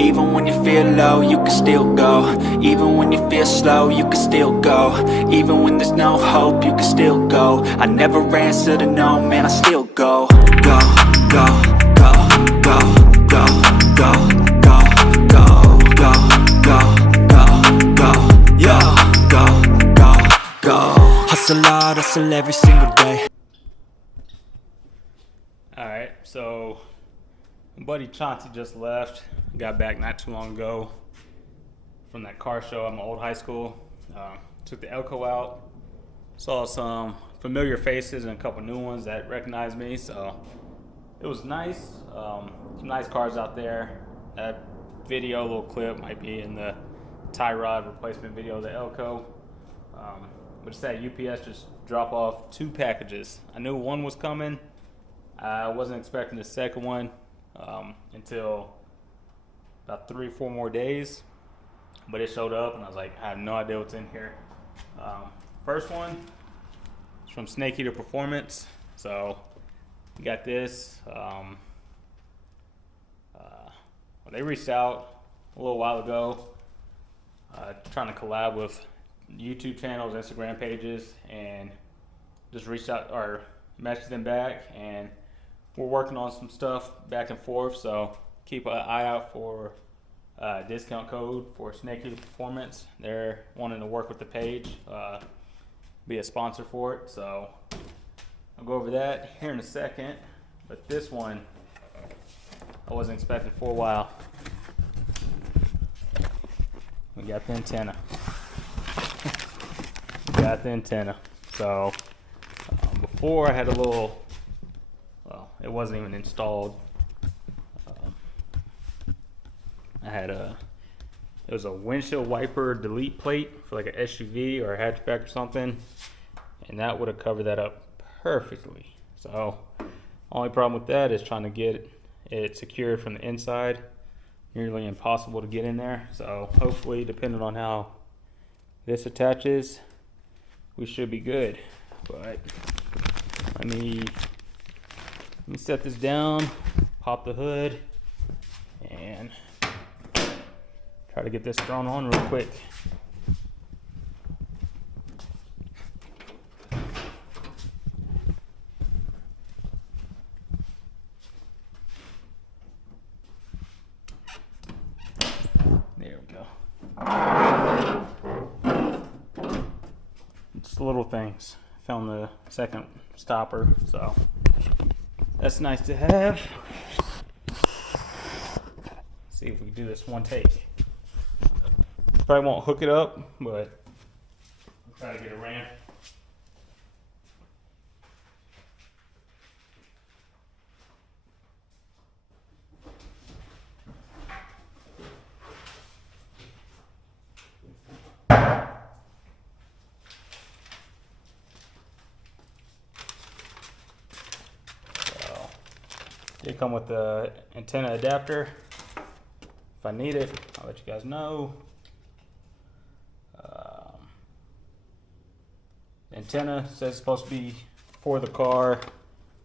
Even when you feel low, you can still go. Even when you feel slow, you can still go. Even when there's no hope, you can still go. I never answer to no, man, I still go. Go, go, go, go, go, go, go, go, go, go, go, go, yo, go, go, go. Hustle hard, hustle every single day. Alright, so my buddy Chauncey just left. Got back not too long ago from that car show at my old high school. Took the Elko out. Saw some familiar faces and a couple new ones that recognized me, so it was nice. Some nice cars out there. That video, little clip, might be in the tie rod replacement video of the Elko. But it's that UPS just drop off 2 packages. I knew one was coming. I wasn't expecting the second one until about 3 or 4 more days, but it showed up and I was like, I have no idea what's in here. First one is from Snake Eater Performance. So we got this. They reached out a little while ago trying to collab with YouTube channels, Instagram pages, and just reached out or messaged them back, and we're working on some stuff back and forth, so keep an eye out for a discount code for Snake Eater Performance. They're wanting to work with the page, be a sponsor for it, so I'll go over that here in a second. But this one I wasn't expecting for a while. We got the antenna. Got the antenna. So before I had a little, well, it wasn't even installed. I had it was a windshield wiper delete plate for like an SUV or a hatchback or something, and that would have covered that up perfectly. So only problem with that is trying to get it secured from the inside. Nearly impossible to get in there. So hopefully, depending on how this attaches, we should be good. But let me set this down, pop the hood, and try to get this thrown on real quick. There we go. Just little things. Found the second stopper, so that's nice to have. See if we can do this one take. Probably won't hook it up, but I'll try to get it ran. They come with the antenna adapter. If I need it, I'll let you guys know. Antenna says it's supposed to be for the car.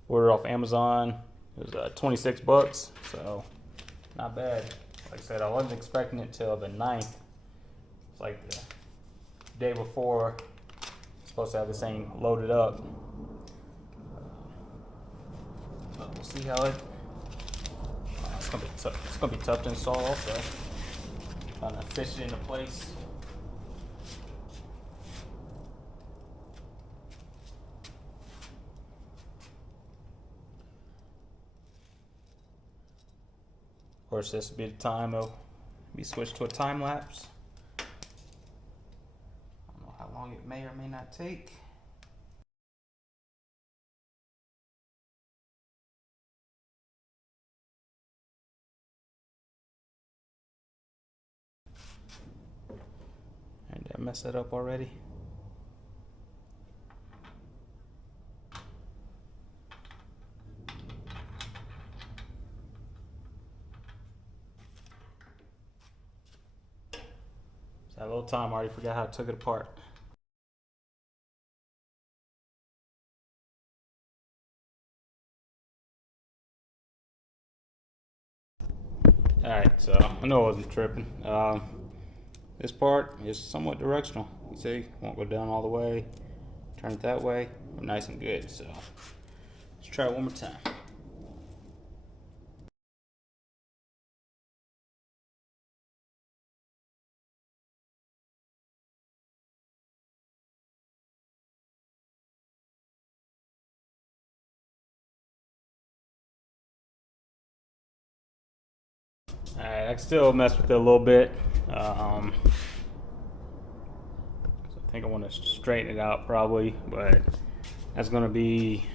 Ordered off Amazon. It was 26 bucks, so not bad. Like I said, I wasn't expecting it till the 9th. It's like the day before. Supposed to have this thing loaded up. But we'll see how it. It's gonna be tough to install also. Trying to fish it into place. Of course, this will be the time it'll be switched to a time lapse. I don't know how long it may or may not take. And did I mess that up already? That little time, I already forgot how I took it apart. Alright, Alright, so I know I wasn't tripping. This part is somewhat directional. You see, won't go down all the way. Turn it that way. We're nice and good. So let's try it one more time. Alright, I can still mess with it a little bit. I think I want to straighten it out probably, but that's going to be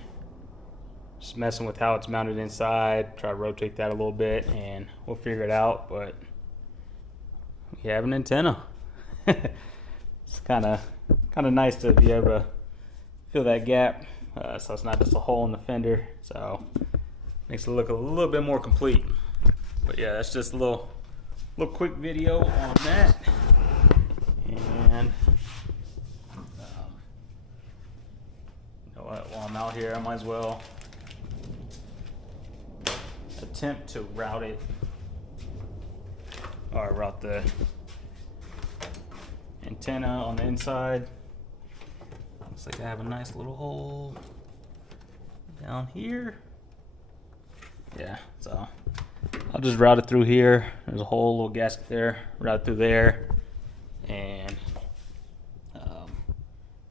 just messing with how it's mounted inside. Try to rotate that a little bit and we'll figure it out, but we have an antenna. It's kind of nice to be able to fill that gap, so it's not just a hole in the fender, so makes it look a little bit more complete. But yeah, that's just a little quick video on that. And you know what, while I'm out here, I might as well attempt to route it, or route the antenna on the inside. Looks like I have a nice little hole down here. Yeah, so I'll just route it through here. There's a whole little gasket there, route through there, and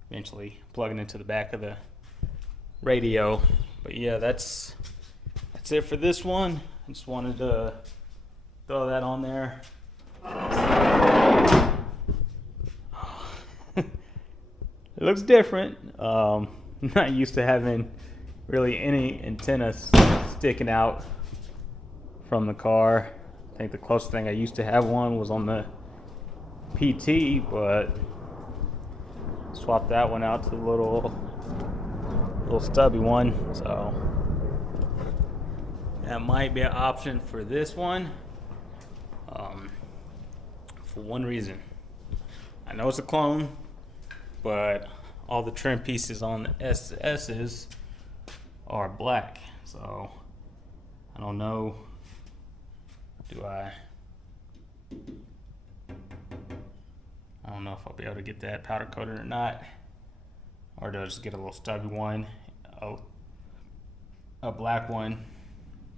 eventually plug it into the back of the radio. But yeah, that's it for this one. I just wanted to throw that on there. It looks different. Not used to having really any antennas sticking out from the car. I think the closest thing I used to have one was on the PT, but swapped that one out to the little stubby one. So that might be an option for this one, for one reason. I know it's a clone, but all the trim pieces on the SS's are black. So I don't know, I don't know if I'll be able to get that powder coated or not, or do I just get a little stubby one, a black one.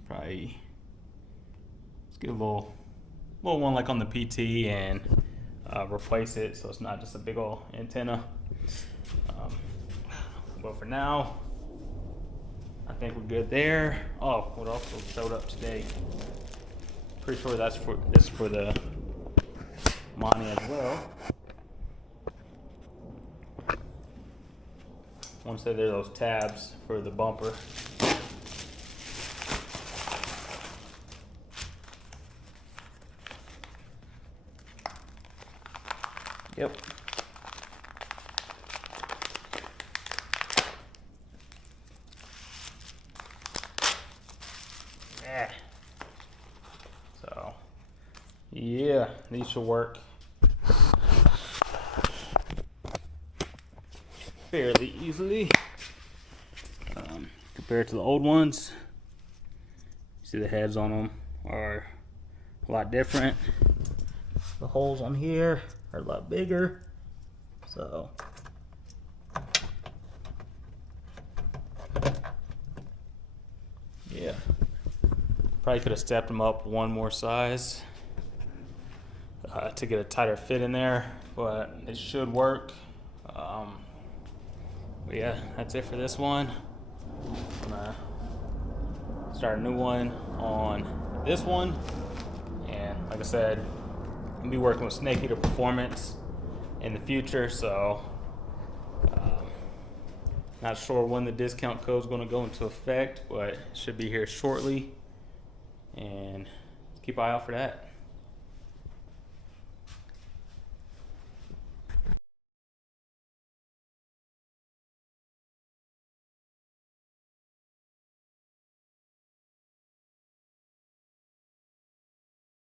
Probably let's get a little one like on the PT and replace it so it's not just a big old antenna. But for now, I think we're good there. Oh, what also showed up today? Pretty sure this is for the Monte as well. I want to say they're those tabs for the bumper. Yep. Yeah. So, yeah, these should work fairly easily compared to the old ones. See, the heads on them are a lot different. The holes on here are a lot bigger, so yeah, probably could have stepped them up one more size to get a tighter fit in there, but it should work. But yeah, that's it for this one. I'm gonna start a new one on this one, and like I said, I'll be working with Snake Eater Performance in the future, so not sure when the discount code is going to go into effect, but it should be here shortly, and keep an eye out for that.